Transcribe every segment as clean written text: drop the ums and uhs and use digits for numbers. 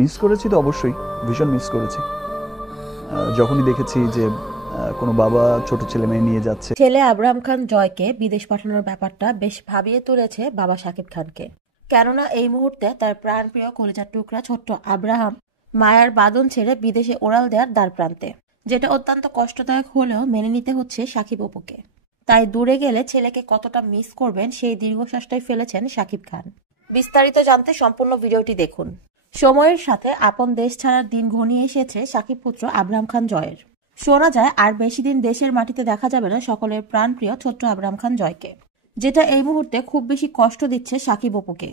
Miss করেছি তো অবশ্যই, ভীষণ মিস করেছি। যখনই দেখেছি যে কোনো বাবা ছোট ছেলে মেয়ে নিয়ে যাচ্ছে। ছেলে আব্রাহাম খান জয়কে বিদেশ পাঠানোর ব্যাপারটা বেশ ভাবিয়ে তুলেছে বাবা শাকিব খানকে। কেননা এই মুহূর্তে তার প্রাণপ্রিয় কলিজার টুকরা ছোট্ট আব্রাহাম মায়ার বাঁধন ছেড়ে বিদেশে ওড়াল দেওয়ার দ্বারপ্রান্তে, যেটা অত্যন্ত কষ্টদায়ক হলেও মেনে নিতে হচ্ছে শাকিব অপুকে। তাই দূরে গেলে ছেলেকে কতটা মিস করবেন সেই দীর্ঘশ্বাসটাই ফেলেছেন শাকিব খান। বিস্তারিত জানতে সম্পূর্ণ ভিডিওটি দেখুন। সময়ের সাথে আপন দেশ ছাড়ার দিন ঘনিয়ে এসেছে শাকিব পুত্র আব্রাহাম খান জয়ের। শোনা যায় আর বেশি দিন দেশের মাটিতে দেখা যাবে না সকলের প্রাণপ্রিয় ছোট্ট আব্রাহাম খান জয়কে, যেটা এই মুহূর্তে খুব বেশি কষ্ট দিচ্ছে শাকিব অপুকে।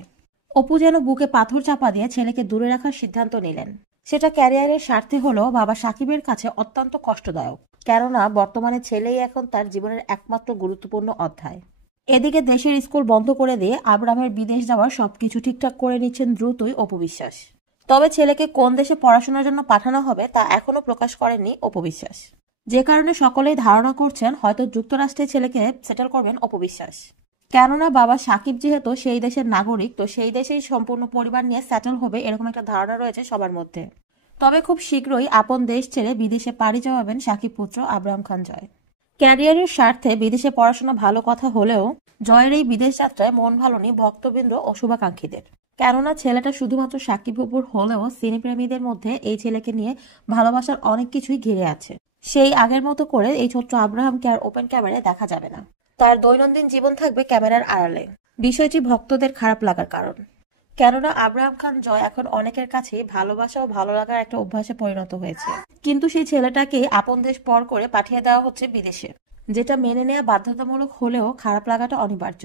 অপু যেন বুকে পাথর চাপা দিয়ে ছেলেকে দূরে রাখার সিদ্ধান্ত নিলেন। সেটা ক্যারিয়ারের স্বার্থে হলেও বাবা শাকিবের কাছে অত্যন্ত কষ্টদায়ক, কেননা বর্তমানে ছেলেই এখন তার জীবনের একমাত্র গুরুত্বপূর্ণ অধ্যায়। এদিকে দেশের স্কুল বন্ধ করে দিয়ে আব্রাহামের বিদেশ যাওয়ার সবকিছু ঠিকঠাক করে নিচ্ছেন দ্রুতই অপু বিশ্বাস। তবে ছেলেকে কোন দেশে পড়াশোনার জন্য পাঠানো হবে তা এখনো প্রকাশ করেননি অপু বিশ্বাস, যে কারণে সকলেই ধারণা করছেন হয়তো যুক্তরাষ্ট্রে ছেলেকে সেটেল করবেন অপু বিশ্বাস। কেননা বাবা সাকিব যেহেতু সেই দেশের নাগরিক, তো সেই দেশেই সম্পূর্ণ পরিবার নিয়ে সেটেল হবে এরকম একটা ধারণা রয়েছে সবার মধ্যে। তবে খুব শীঘ্রই আপন দেশ ছেড়ে বিদেশে পাড়ি জমাবেন সাকিব পুত্র আব্রাহাম খান জয়। ক্যারিয়ারের স্বার্থে বিদেশে পড়াশোনা ভালো কথা হলেও জয়ের এই বিদেশ যাত্রায় মন ভালো নেই ভক্তবৃন্দ ও শুভাকাঙ্ক্ষীদের। কেননা ছেলেটা শুধুমাত্র সাকিব অপুর হলেও সিনেপ্রেমীদের মধ্যে এই ছেলেকে নিয়ে ভালোবাসার অনেক কিছুই ঘিরে আছে। সেই আগের মতো করে এই ছোট্ট আব্রাহামকে আর ওপেন ক্যামেরায় দেখা যাবে না। তার দৈনন্দিন জীবন থাকবে ক্যামেরার আড়ালে। বিষয়টি ভক্তদের খারাপ লাগার কারণ। কেননা আব্রাহাম খান জয় এখন অনেকের কাছেই ভালোবাসা ও ভালো লাগার একটা অভ্যাসে পরিণত হয়েছে। কিন্তু সেই ছেলেটাকে আপন দেশ পর করে পাঠিয়ে দেওয়া হচ্ছে বিদেশে, যেটা মেনে নেওয়া বাধ্যতামূলক হলেও খারাপ লাগাটা অনিবার্য।